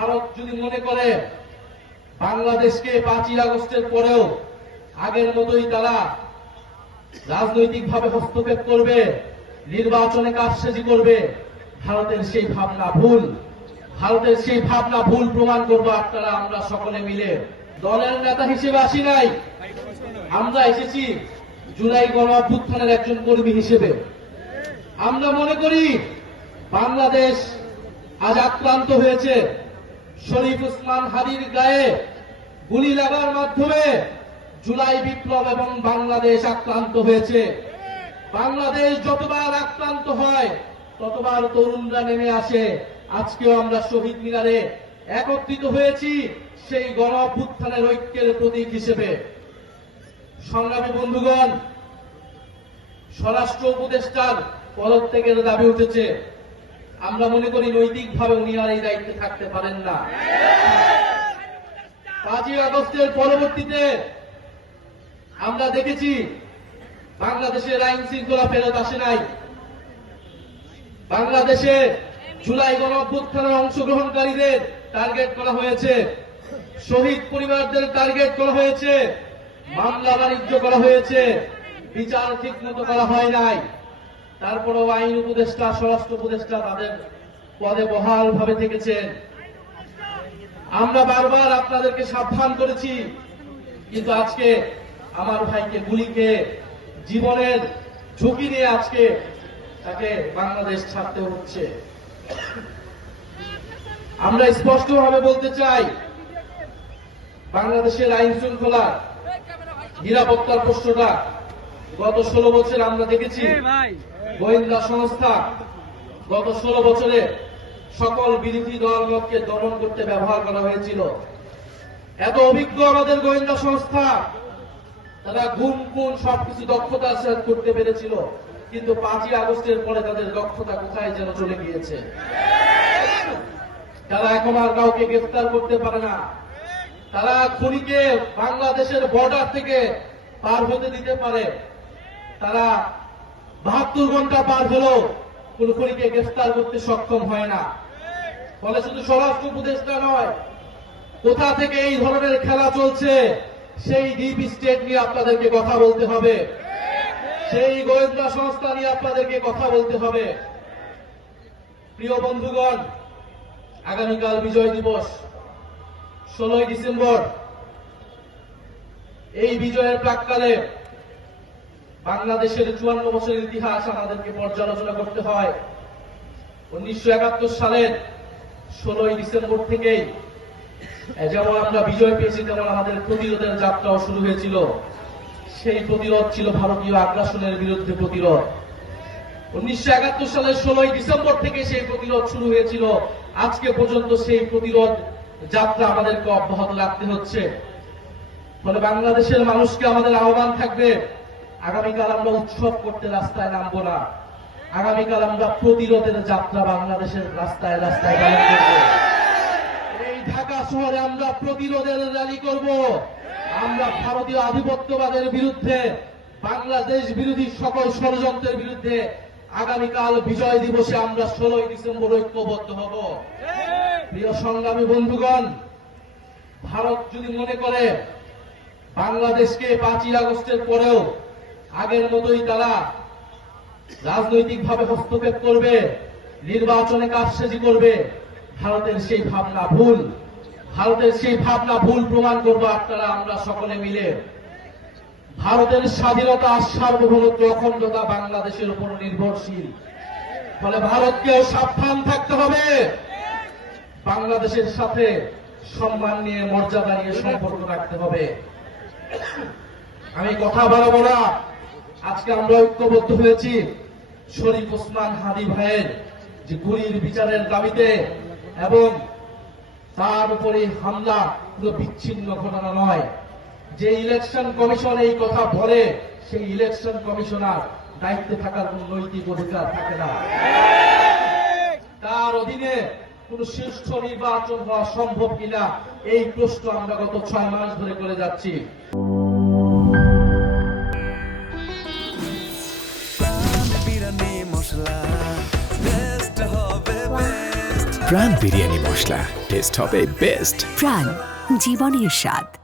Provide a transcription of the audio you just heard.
ভারত যদি মনে করে বাংলাদেশকে 5ই আগস্টের পরেও আগের মতোই তারা রাজনৈতিকভাবে হস্তক্ষেপ করবে, নির্বাচনে কারসাজি করবে, ভারতের সেই ভাবনা ভুল। ভারতের সেই ভাবনা ভুল প্রমাণ করব আপনারা আমরা সকলে মিলে। দলের নেতা হিসেবে আসি নাই, আমরা এসেছি জুলাই গণ অভ্যুত্থানের একজন কর্মী হিসেবে। আমরা মনে করি বাংলাদেশ আজ আক্রান্ত হয়েছে। শরীফ ওসমান হাদির গায়ে গুলি লাগার মাধ্যমে জুলাই বিপ্লব এবং বাংলাদেশ আক্রান্ত হয়েছে। বাংলাদেশ যতবার আক্রান্ত হয় ততবার তরুণরা নেমে আসে। আজকেও আমরা শহীদ মিনারে একত্রিত হয়েছি সেই গণ অভ্যুত্থানের ঐক্যের প্রতীক হিসেবে। সংগ্রামী বন্ধুগণ, স্বরাষ্ট্র উপদেষ্টার পদত্যাগের দাবি উঠেছে। আমরা মনে করি নৈতিকভাবে উনি আর এই দায়িত্বে থাকতে পারেন না। 5ই আগস্টের পরবর্তীতে আমরা দেখেছি বাংলাদেশের আইন শৃঙ্খলা ফেরত আসে নাই। বাংলাদেশে জুলাই গণ অভ্যুত্থানের অংশগ্রহণকারীদের টার্গেট করা হয়েছে, শহীদ পরিবারদের টার্গেট করা হয়েছে, মামলা বাণিজ্য করা হয়েছে, বিচার ঠিক মতো করা হয় নাই। তারপরেও আইন উপদেষ্টা, স্বরাষ্ট্র উপদেষ্টা তাদের পদে বহাল ভাবে থেকেছেন। আমরা বারবার আপনাদেরকে সাবধান করেছি, কিন্তু আজকে আমার ভাইকে গুলিকে জীবনের ঝুঁকি নিয়ে আজকে তাকে বাংলাদেশ ছাড়তে হচ্ছে। আমরা স্পষ্টভাবে বলতে চাই, বাংলাদেশের আইন শৃঙ্খলা নিরাপত্তার প্রশ্নটা গত 16 বছর আমরা দেখেছি গোয়েন্দা সংস্থা গত 16 বছরে সকল বিরোধী দলকে দমন করতে ব্যবহার করা হয়েছিল। এত অভিজ্ঞ আমাদের গোয়েন্দা সংস্থা, তারা গুম খুন সবকিছু দক্ষতার সাথে করতে পেরেছিল, কিন্তু 5ই আগস্টের পরে তাদের দক্ষতা কোথায় যেন চলে গিয়েছে। তারা এখন আর কাউকে গ্রেফতার করতে পারে না। তারা খুনিকে বাংলাদেশের বর্ডার থেকে পার হতে দিতে পারে, তারা 72 ঘন্টা পার হলেও কোন খুনিকে গ্রেফতার করতে সক্ষম হয় না। ফলে শুধু স্বরাষ্ট্র উপদেষ্টা নয়, কোথা থেকে এই ধরনের খেলা চলছে সেই ডিপ স্টেট নিয়ে আপনাদেরকে কথা বলতে হবে, সেই গোয়েন্দা সংস্থা নিয়ে আপনাদেরকে কথা বলতে হবে। প্রিয় বন্ধুগণ, আগামীকাল বিজয় দিবস 16ই ডিসেম্বর। এই বিজয়ের প্রাক্কালে বাংলাদেশের 54 বছরের ইতিহাস আমাদেরকে পর্যালোচনা করতে হয়। 1971 সালের 16ই ডিসেম্বর থেকেই যেমন আমরা বিজয় পেয়েছি, তেমন আমাদের প্রতিরোধের যাত্রাও শুরু হয়েছিল। সেই প্রতিরোধ ছিল ভারতীয় আগ্রাসনের বিরুদ্ধে প্রতিরোধ। 1971 সালের 16ই ডিসেম্বর থেকে সেই প্রতিরোধ শুরু হয়েছিল। আজকে পর্যন্ত সেই প্রতিরোধ যাত্রা আমাদেরকে অব্যাহত রাখতে হচ্ছে। ফলে বাংলাদেশের মানুষকে আমাদের আহ্বান থাকবে, আগামীকাল আমরা উৎসব করতে রাস্তায় নামবো না। আগামীকাল আমরা প্রতিরোধের যাত্রা বাংলাদেশের রাস্তায় রাস্তায় পালন করব। এই ঢাকা শহরে আমরা প্রতিরোধের র্যালি করব। আমরা ভারতীয় আধিপত্যবাদের বিরুদ্ধে, বাংলাদেশ বিরোধী সকল ষড়যন্ত্রের বিরুদ্ধে আগামীকাল বিজয় দিবসে আমরা 16ই ডিসেম্বর ঐক্যবদ্ধ হব। প্রিয় সংগ্রামী বন্ধুগণ, ভারত যদি মনে করে বাংলাদেশকে 5ই আগস্টের পরেও আগের মতোই তারা রাজনৈতিকভাবে হস্তক্ষেপ করবে, নির্বাচনে কারসাজি করবে, ভারতের সেই ভাবনা ভুল। ভারতের সেই ভাবনা ভুল প্রমাণ করব আপনারা আমরা সকলে মিলে। ভারতের স্বাধীনতা, সার্বভৌমত্ব, অখণ্ডতা বাংলাদেশের উপর নির্ভরশীল। ফলে ভারতকেও সাবধান থাকতে হবে, বাংলাদেশের সাথে সম্মান নিয়ে, মর্যাদা নিয়ে সম্পর্ক রাখতে হবে। আমি কথা বাড়াবো না। আজকে আমরা ঐক্যবদ্ধ হয়েছি শরীফ ওসমান হাদি ভাইয়ের যে গুলির বিচারের দাবিতে, এবং তার উপরে হামলা পুরো বিচ্ছিন্ন ঘটনা নয়। যে ইলেকশন কমিশন এই কথা বলে, সেই ইলেকশন কমিশনার দায়িত্বে থাকার কোন নৈতিক অধিকার থাকে না। তার অধীনে কোন সুষ্ঠ নির্বাচন হওয়া সম্ভব কিনা এই প্রশ্ন আমরা গত 6 মাস ধরে করে যাচ্ছি। মশলা বেস্ট হবে বেস্ট প্রাণ বিরিয়ানি মশলা, টেস্ট হবে বেস্ট। প্রাণ, জীবনের স্বাদ।